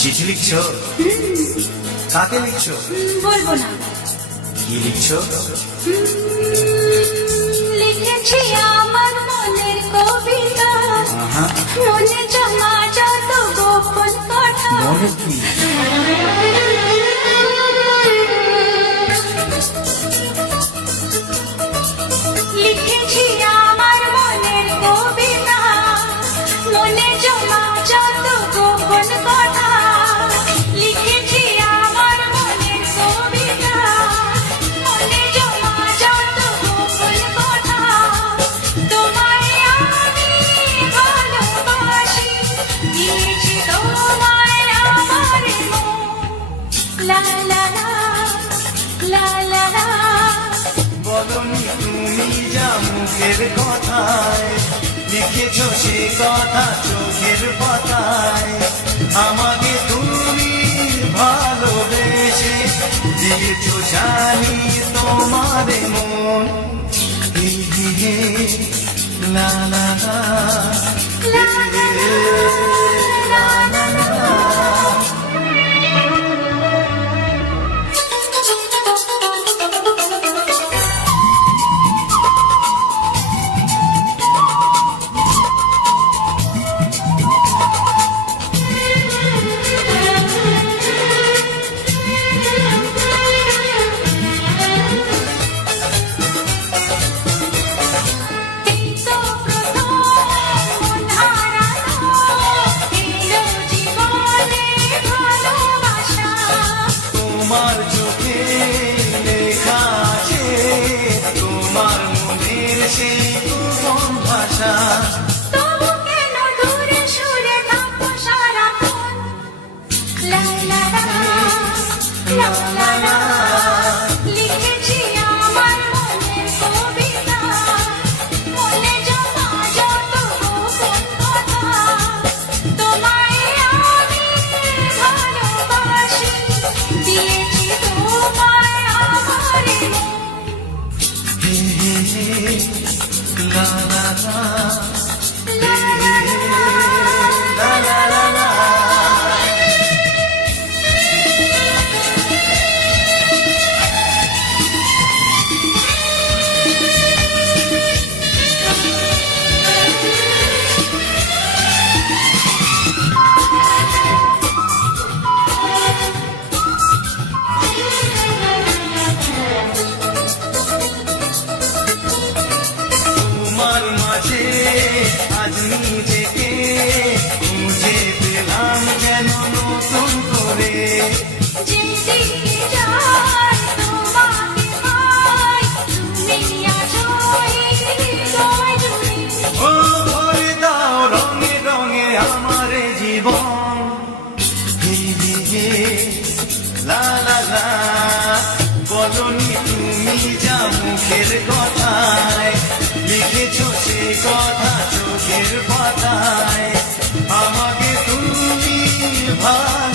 চিঠি লিখছো? কাকে লিখছো? বলবো না। কি লিখছো? লিখেছি আমার মনের কবিতা, মনে জমা যত গোপন কথা। মনে কি? লিখেছি আমার মনের কবিতা, মনে জমা যত গোপন কথা। লিখেছি আমার মনের কবিতা, মনে জমা যত গোপন কথা। তোমায় আমি ভালোবাসি, দিয়েছি তোমায় আমার মন। লা লা লা লা লা লা। বলনি তুমি যা মুখের কথায়, লিখেছো সে কথা চোখের পাতায়। আমাকে তুমি ভালোবেসে দিয়েছো জানি তোমার মন। লা লা লা লা লা লা লা লা। তোমার চোখে লেখা আছে তোমার মনের সেই গোপন ভাষা। তবু কেন দূরে সরে থাকো সারাক্ষণ? লা লা লা লা লা লা। লিখেছি আমার মনের কবিতা, মনে জমা যত গোপন কথা। তোমায় আমি ভালোবাসি, দিয়েছি তোমায় আমার মন। লা লা লা লা লা লা লা লা লা লা। তোমার মাঝে আজ নিজেকে খুঁজে পেলাম যেন নতুন করে। যেদিকে যাই তোমাকে পাই, তুমি আছো এই হৃদয় জুড়ে। ও ভরে দাও রঙে রঙে আমার জীবন। লা লা লা। বলনি তুমি যা মুখের কথায়, লিখেছো সে কথা চোখের পাতায়। আমাকে তুমি ভালো